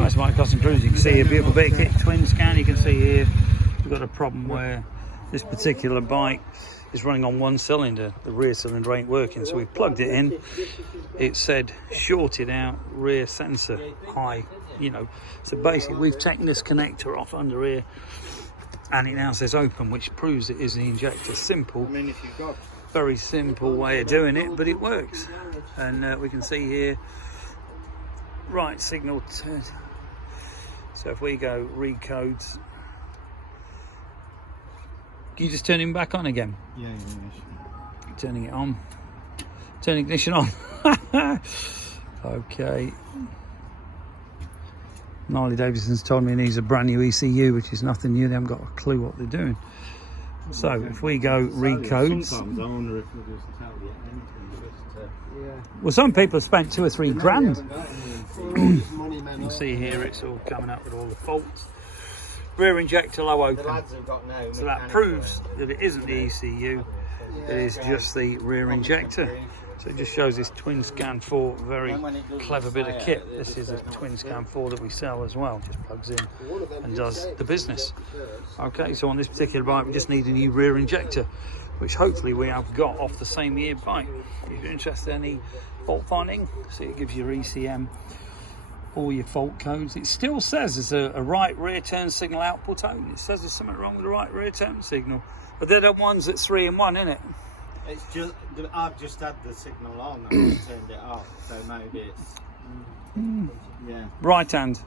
That's my custom cruise. You can see a beautiful bit of kit, twin scan. You can see here we've got a problem where this particular bike is running on one cylinder. The rear cylinder ain't working, so we plugged it in. It said shorted out rear sensor high, you know. So basically we've taken this connector off under here and it now says open, which proves it is the injector. Simple, very simple way of doing it, but it works. And we can see here right signal turn. So if we go read codes, can you just turn him back on again? Yeah. Turning it on. Turn ignition on. Okay. Harley Davidson's told me he needs a brand new ECU, which is nothing new. They haven't got a clue what they're doing. So if we go read codes. Sometimes I wonder if we'll just tell you anything. Well, some people have spent 2 or 3 grand. You can see here it's all coming up with all the faults. Rear injector low open. So that proves that it isn't the ECU, it is just the rear injector. So it just shows this Twinscan 4, very clever bit of kit. This is a Twinscan 4 that we sell as well. Just plugs in and does the business. Okay, so on this particular bike we just need a new rear injector, which hopefully we have got off the same year bike. If you're interested in any fault finding, see it gives you your ECM, all your fault codes. It still says there's a right rear turn signal output on. It says there's something wrong with the right rear turn signal, but they're the ones that's 3 in 1, isn't it? It's just I've just had the signal on and I've turned it off, so maybe it's yeah. Right hand.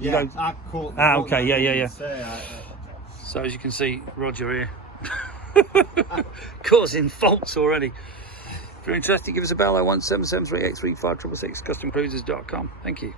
Yeah, I caught. Okay, yeah. So as you can see, Roger here causing faults already. If you're interested, give us a bell. 01773835666, customcruisers.com. Thank you.